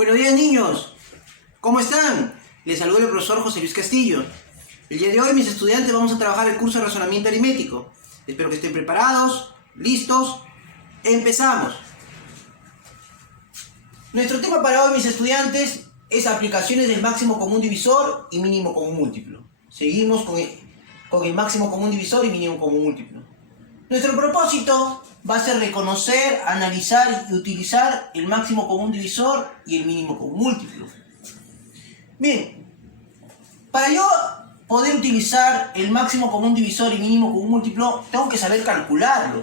Buenos días, niños. ¿Cómo están? Les saluda el profesor José Luis Castillo. El día de hoy, mis estudiantes, vamos a trabajar el curso de razonamiento aritmético. Espero que estén preparados, listos. ¡Empezamos! Nuestro tema para hoy, mis estudiantes, es aplicaciones del máximo común divisor y mínimo común múltiplo. Seguimos con el máximo común divisor y mínimo común múltiplo. Nuestro propósito va a ser reconocer, analizar y utilizar el máximo común divisor y el mínimo común múltiplo. Bien, para yo poder utilizar el máximo común divisor y mínimo común múltiplo, tengo que saber calcularlo.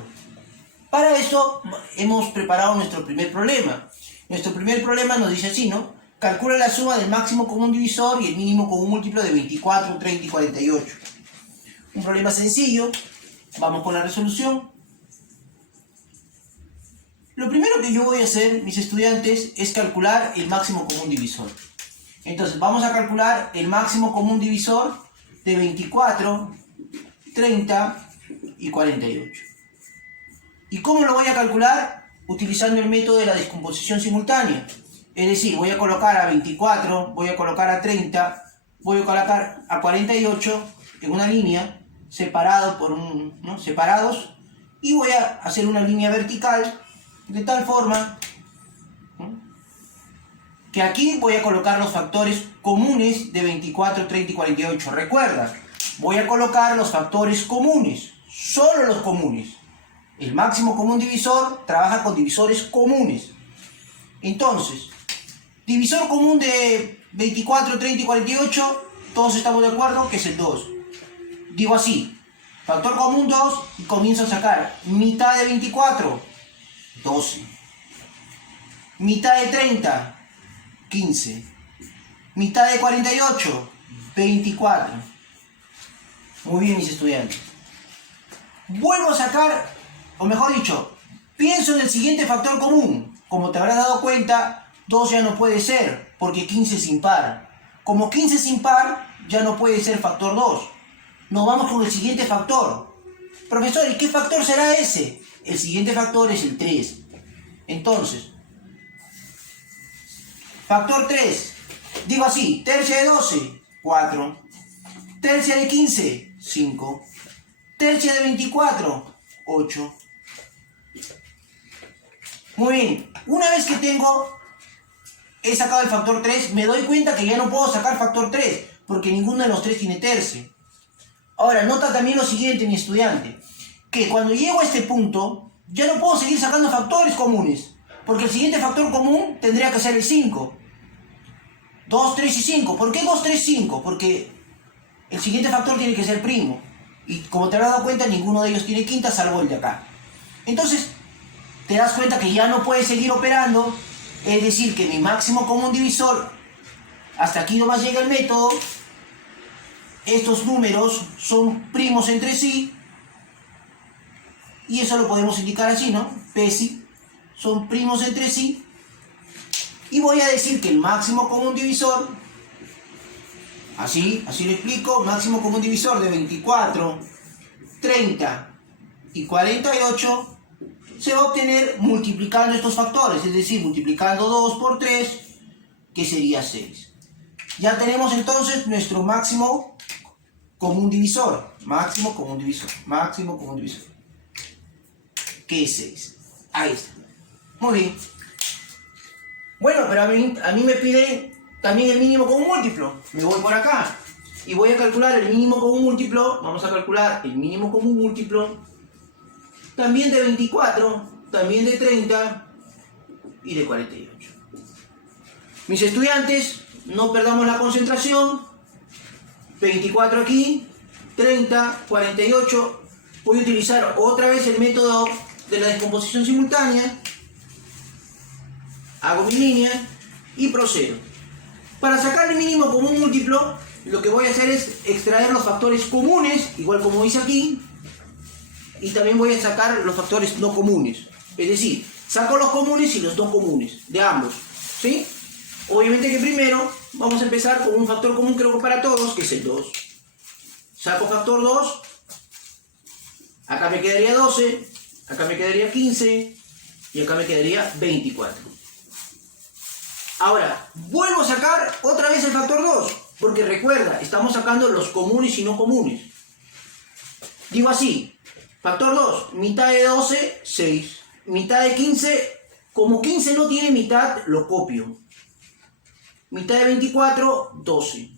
Para eso hemos preparado nuestro primer problema. Nuestro primer problema nos dice así, ¿no? Calcula la suma del máximo común divisor y el mínimo común múltiplo de 24, 30 y 48. Un problema sencillo. Vamos con la resolución. Lo primero que yo voy a hacer, mis estudiantes, es calcular el máximo común divisor. Entonces, vamos a calcular el máximo común divisor de 24, 30 y 48. ¿Y cómo lo voy a calcular? Utilizando el método de la descomposición simultánea. Es decir, voy a colocar a 24, voy a colocar a 30, voy a colocar a 48 en una línea, separados, y voy a hacer una línea vertical de tal forma que aquí voy a colocar los factores comunes de 24, 30 y 48. Recuerda, voy a colocar los factores comunes, solo los comunes. El máximo común divisor trabaja con divisores comunes. Entonces, divisor común de 24, 30 y 48, todos estamos de acuerdo que es el 2. Digo así, factor común 2 y comienzo a sacar mitad de 24, 12. Mitad de 30, 15. Mitad de 48, 24. Muy bien, mis estudiantes. Vuelvo a sacar, o mejor dicho, pienso en el siguiente factor común. Como te habrás dado cuenta, 2 ya no puede ser, porque 15 es impar. Como 15 es impar, ya no puede ser factor 2. Nos vamos con el siguiente factor. Profesor, ¿y qué factor será ese? El siguiente factor es el 3. Entonces, factor 3. Digo así, tercia de 12, 4. Tercia de 15, 5. Tercia de 24, 8. Muy bien. Una vez que he sacado el factor 3, me doy cuenta que ya no puedo sacar factor 3, porque ninguno de los 3 tiene tercia. Ahora, nota también lo siguiente, mi estudiante, que cuando llego a este punto, ya no puedo seguir sacando factores comunes, porque el siguiente factor común tendría que ser el 5. 2, 3 y 5. ¿Por qué 2, 3, 5? Porque el siguiente factor tiene que ser primo. Y como te habrás dado cuenta, ninguno de ellos tiene quinta, salvo el de acá. Entonces, te das cuenta que ya no puedes seguir operando, es decir, que mi máximo común divisor, hasta aquí nomás llega el método. Estos números son primos entre sí, y eso lo podemos indicar así, ¿no? PSI, son primos entre sí, y voy a decir que el máximo común divisor, así lo explico, máximo común divisor de 24, 30 y 48, se va a obtener multiplicando estos factores, es decir, multiplicando 2 por 3, que sería 6. Ya tenemos entonces nuestro máximo común divisor, máximo común divisor, que es 6. Ahí está. Muy bien. Bueno, pero a mí me pide también el mínimo común múltiplo. Me voy por acá y voy a calcular el mínimo común múltiplo. Vamos a calcular el mínimo común múltiplo también de 24, también de 30 y de 48. Mis estudiantes, no perdamos la concentración. 24 aquí, 30, 48. Voy a utilizar otra vez el método de la descomposición simultánea. Hago mi línea y procedo. Para sacar el mínimo común múltiplo, lo que voy a hacer es extraer los factores comunes, igual como dice aquí, y también voy a sacar los factores no comunes. Es decir, saco los comunes y los no comunes, de ambos, ¿sí? Obviamente que primero vamos a empezar con un factor común, creo que para todos, que es el 2. Saco factor 2, acá me quedaría 12, acá me quedaría 15 y acá me quedaría 24. Ahora, vuelvo a sacar otra vez el factor 2, porque recuerda, estamos sacando los comunes y no comunes. Digo así, factor 2, mitad de 12, 6. Mitad de 15, como 15 no tiene mitad, lo copio. Mitad de 24, 12.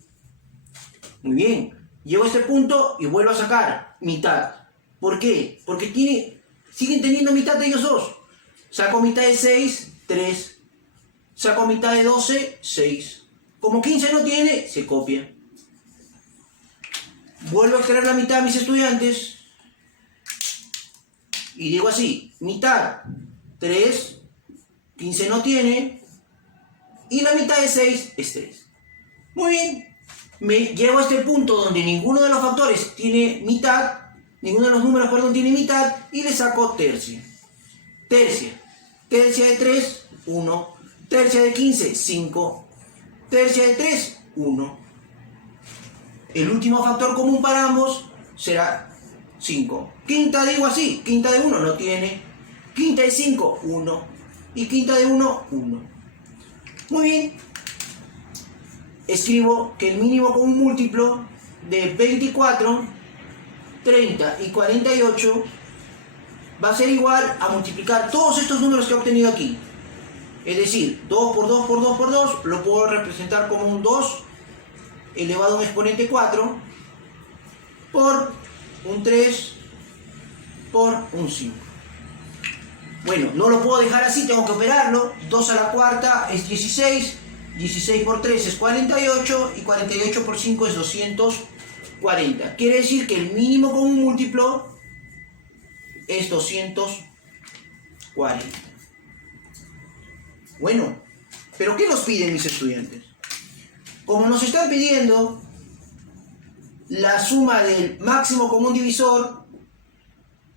Muy bien, llego a este punto y vuelvo a sacar mitad. ¿Por qué? Porque siguen teniendo mitad de ellos dos. Saco mitad de 6, 3. Saco mitad de 12, 6. Como 15 no tiene, se copia. Vuelvo a extraer la mitad a mis estudiantes. Y digo así, mitad, 3, 15 no tiene. Y la mitad de 6 es 3. Muy bien. Me llevo a este punto donde ninguno de los factores tiene mitad. Ninguno de los números, perdón, tiene mitad. Y le saco tercia. Tercia. Tercia de 3, 1. Tercia de 15, 5. Tercia de 3, 1. El último factor común para ambos será 5. Quinta digo así, quinta de 1 no tiene. Quinta de 5, 1. Y quinta de 1, 1. Muy bien. Escribo que el mínimo común múltiplo de 24, 30 y 48 va a ser igual a multiplicar todos estos números que he obtenido aquí. Es decir, 2 por 2 por 2 por 2 lo puedo representar como un 2 elevado a un exponente 4 por un 3 por un 5. Bueno, no lo puedo dejar así, tengo que operarlo. 2 a la cuarta es 16, 16 por 3 es 48 y 48 por 5 es 240. Quiere decir que el mínimo común múltiplo es 240. Bueno, ¿pero qué nos piden mis estudiantes? Como nos están pidiendo la suma del máximo común divisor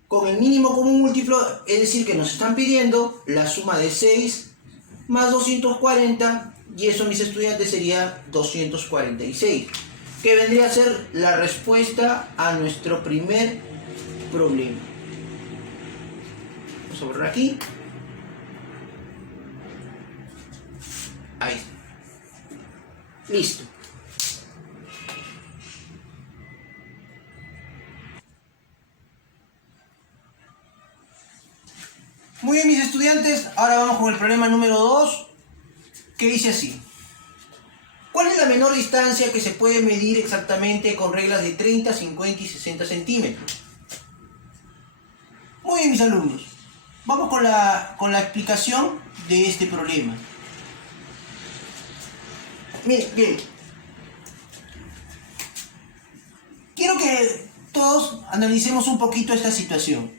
con el mínimo común múltiplo, es decir, que nos están pidiendo la suma de 6 más 240, y eso mis estudiantes sería 246, que vendría a ser la respuesta a nuestro primer problema. Vamos a borrar aquí. Ahí está. Listo. Muy bien, mis estudiantes, ahora vamos con el problema número 2, que dice así. ¿Cuál es la menor distancia que se puede medir exactamente con reglas de 30, 50 y 60 centímetros? Muy bien, mis alumnos. Vamos con la explicación de este problema. Miren, bien. Quiero que todos analicemos un poquito esta situación.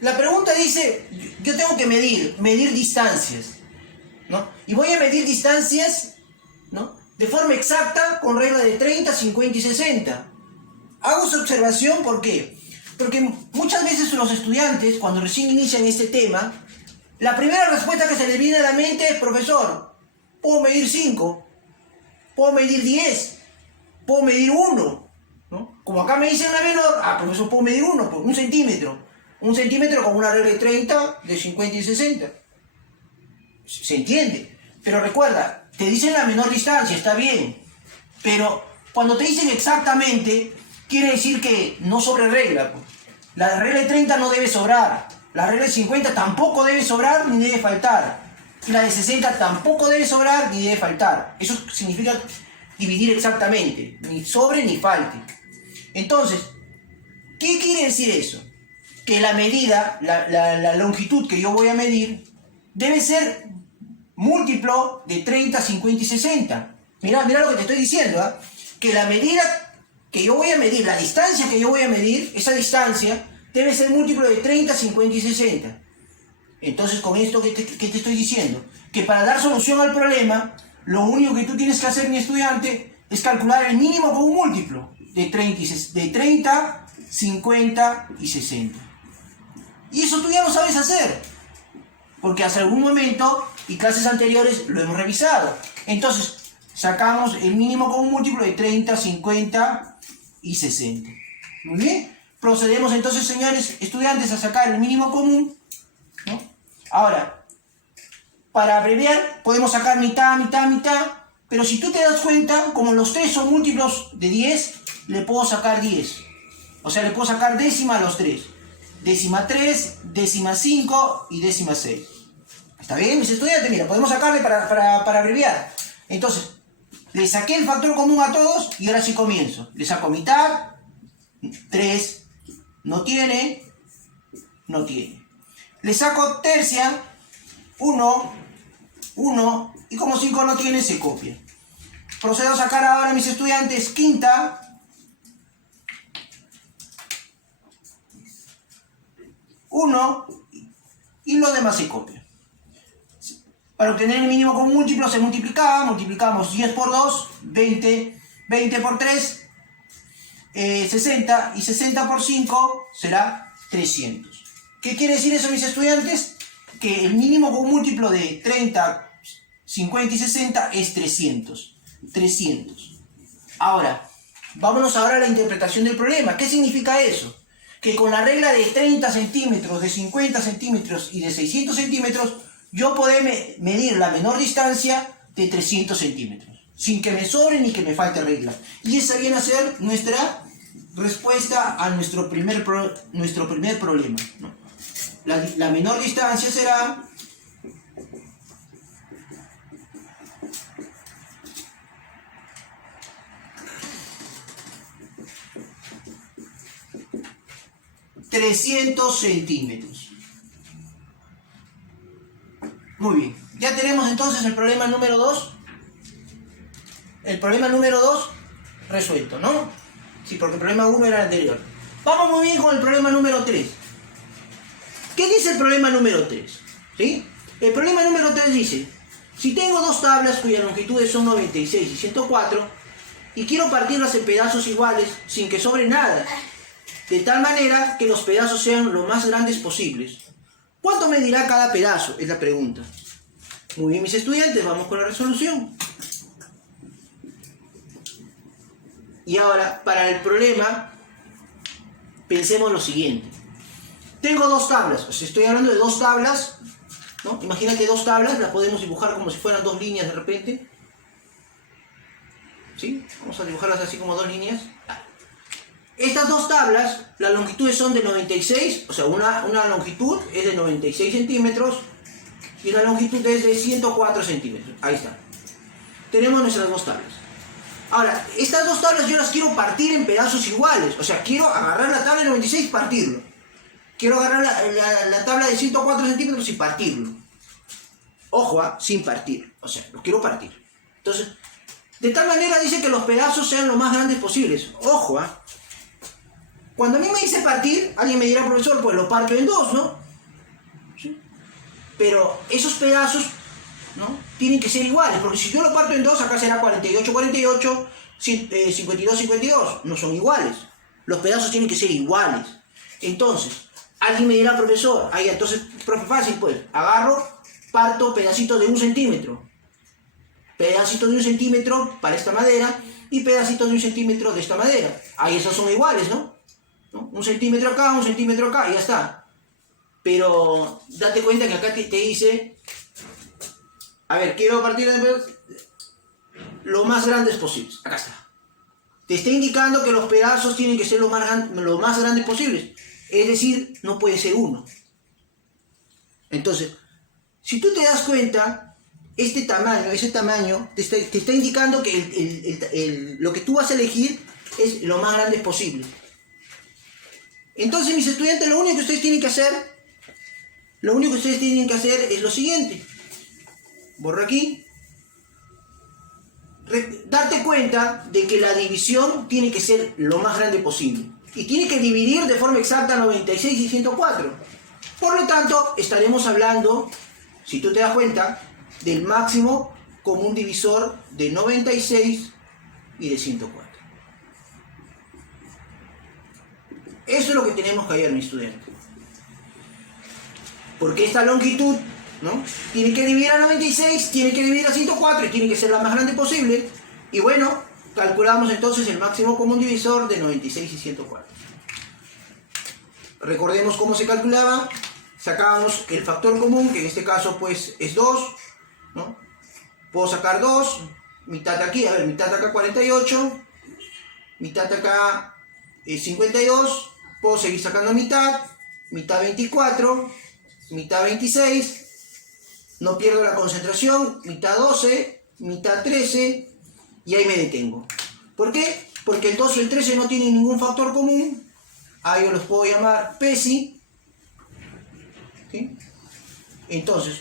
La pregunta dice, yo tengo que medir distancias, ¿no? Y voy a medir distancias, ¿no?, de forma exacta con regla de 30, 50 y 60. Hago esa observación, ¿por qué? Porque muchas veces los estudiantes, cuando recién inician este tema, la primera respuesta que se les viene a la mente es, profesor, puedo medir 5, puedo medir 10, puedo medir 1, ¿no? Como acá me dicen la menor, profesor, puedo medir 1, pues 1 centímetro. 1 centímetro con una regla de 30, de 50 y 60. Se entiende. Pero recuerda, te dicen la menor distancia, está bien. Pero cuando te dicen exactamente, quiere decir que no sobre regla. La regla de 30 no debe sobrar. La regla de 50 tampoco debe sobrar ni debe faltar. La de 60 tampoco debe sobrar ni debe faltar. Eso significa dividir exactamente. Ni sobre ni falte. Entonces, ¿qué quiere decir eso? Que la medida, la longitud que yo voy a medir, debe ser múltiplo de 30, 50 y 60. Mira lo que te estoy diciendo, ¿eh? Que la medida que yo voy a medir, la distancia que yo voy a medir, esa distancia, debe ser múltiplo de 30, 50 y 60. Entonces, con esto, ¿qué te estoy diciendo? Que para dar solución al problema, lo único que tú tienes que hacer, mi estudiante, es calcular el mínimo común múltiplo de 30, 50 y 60. Y eso tú ya lo sabes hacer, porque hasta algún momento y clases anteriores lo hemos revisado. Entonces, sacamos el mínimo común múltiplo de 30, 50 y 60. Muy bien. Procedemos entonces, señores estudiantes, a sacar el mínimo común, ¿no? Ahora, Para abreviar, podemos sacar mitad, mitad, mitad. Pero si tú te das cuenta, como los 3 son múltiplos de 10, le puedo sacar 10. O sea, le puedo sacar décima a los 3. Décima 3, décima 5 y décima 6. ¿Está bien, mis estudiantes? Mira, podemos sacarle para abreviar. Entonces, le saqué el factor común a todos y ahora sí comienzo. Le saco mitad, 3, no tiene, no tiene. Le saco tercia, 1, 1, y como 5 no tiene, se copia. Procedo a sacar ahora, mis estudiantes, quinta, 1, y los demás se copian. Para obtener el mínimo común múltiplo se multiplicaba, multiplicamos 10 por 2, 20, 20 por 3, 60, y 60 por 5 será 300. ¿Qué quiere decir eso, mis estudiantes? Que el mínimo común múltiplo de 30, 50 y 60 es 300. 300. Ahora, vámonos ahora a la interpretación del problema. ¿Qué significa eso? Que con la regla de 30 centímetros, de 50 centímetros y de 600 centímetros, yo puedo medir la menor distancia de 300 centímetros, sin que me sobre ni que me falte regla. Y esa viene a ser nuestra respuesta a nuestro primer problema, ¿no? La menor distancia será 300 centímetros. Muy bien. Ya tenemos entonces el problema número 2. El problema número 2 resuelto, ¿no? Sí, porque el problema 1 era el anterior. Vamos muy bien con el problema número 3. ¿Qué dice el problema número 3? ¿Sí? El problema número 3 dice: si tengo dos tablas cuyas longitudes son 96 y 104 y quiero partirlas en pedazos iguales sin que sobre nada, de tal manera que los pedazos sean lo más grandes posibles, ¿cuánto medirá cada pedazo? Es la pregunta. Muy bien, mis estudiantes, vamos con la resolución. Y ahora, para el problema, pensemos lo siguiente. Tengo dos tablas, o sea, estoy hablando de dos tablas, ¿no? Imagínate dos tablas, las podemos dibujar como si fueran dos líneas de repente. ¿Sí? Vamos a dibujarlas así como dos líneas. Estas dos tablas, las longitudes son de 96, o sea, una longitud es de 96 centímetros y la longitud es de 104 centímetros. Ahí está. Tenemos nuestras dos tablas. Ahora, estas dos tablas yo las quiero partir en pedazos iguales, o sea, quiero agarrar la tabla de 96 y partirlo. Quiero agarrar la tabla de 104 centímetros y partirlo. Ojo, sin partir, o sea, lo quiero partir. Entonces, de tal manera dice que los pedazos sean lo más grandes posibles. Ojo, cuando a mí me dice partir, alguien me dirá, profesor, pues lo parto en dos, ¿no? ¿Sí? Pero esos pedazos, ¿no?, tienen que ser iguales, porque si yo lo parto en dos, acá será 48, 48, 52, 52. No son iguales. Los pedazos tienen que ser iguales. Entonces, alguien me dirá, profesor, ahí entonces, profe, fácil, pues, agarro, parto pedacitos de 1 centímetro. Pedacitos de 1 centímetro para esta madera y pedacitos de 1 centímetro de esta madera. Ahí esos son iguales, ¿no? 1 centímetro acá, 1 centímetro acá, y ya está. Pero date cuenta que acá te dice, a ver, quiero partir de lo más grandes posibles. Acá está. Te está indicando que los pedazos tienen que ser lo más grandes posibles. Es decir, no puede ser uno. Entonces, si tú te das cuenta, ese tamaño, te está indicando que lo que tú vas a elegir es lo más grande posible. Entonces, mis estudiantes, lo único que ustedes tienen que hacer es lo siguiente. Borro aquí. Darte cuenta de que la división tiene que ser lo más grande posible. Y tiene que dividir de forma exacta 96 y 104. Por lo tanto, estaremos hablando, si tú te das cuenta, del máximo común divisor de 96 y de 104. Eso es lo que tenemos que hallar, mi estudiante. Porque esta longitud, ¿no?, tiene que dividir a 96, tiene que dividir a 104 y tiene que ser la más grande posible. Y bueno, calculamos entonces el máximo común divisor de 96 y 104. Recordemos cómo se calculaba. sacamos el factor común, que en este caso pues es 2, ¿no? Puedo sacar 2, mitad aquí, a ver, mitad acá 48, mitad acá 52, puedo seguir sacando mitad 24, mitad 26, no pierdo la concentración, mitad 12, mitad 13, y ahí me detengo. ¿Por qué? Porque el 12 y el 13 no tienen ningún factor común, a ellos los puedo llamar PESI. ¿Sí? Entonces,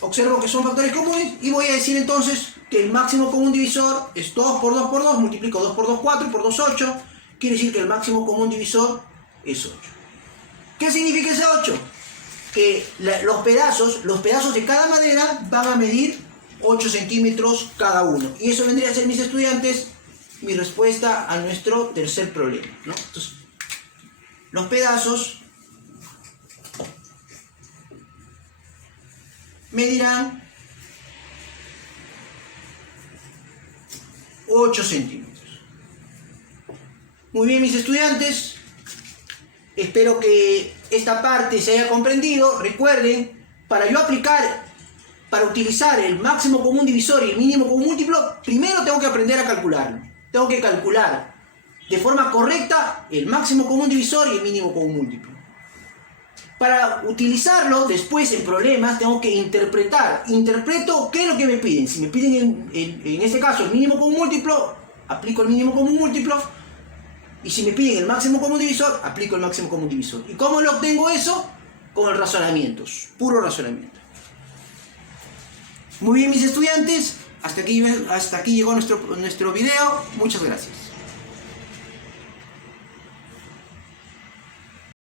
observo que son factores comunes y voy a decir entonces que el máximo común divisor es 2 por 2 por 2, multiplico 2 por 2, 4, por 2, 8, quiere decir que el máximo común divisor es 8. ¿Qué significa ese 8? Que los pedazos de cada madera van a medir 8 centímetros cada uno. Y eso vendría a ser, mis estudiantes, mi respuesta a nuestro tercer problema, ¿no? Entonces, los pedazos medirán 8 centímetros. Muy bien, mis estudiantes. Espero que esta parte se haya comprendido. Recuerden, para utilizar el máximo común divisor y el mínimo común múltiplo, primero tengo que aprender a calcularlo. Tengo que calcular de forma correcta el máximo común divisor y el mínimo común múltiplo. Para utilizarlo después en problemas tengo que interpretar. Interpreto qué es lo que me piden. Si me piden en este caso el mínimo común múltiplo, aplico el mínimo común múltiplo. Y si me piden el máximo común divisor, aplico el máximo común divisor. ¿Y cómo lo obtengo eso? Con el razonamiento, puro razonamiento. Muy bien, mis estudiantes, hasta aquí llegó nuestro video. Muchas gracias.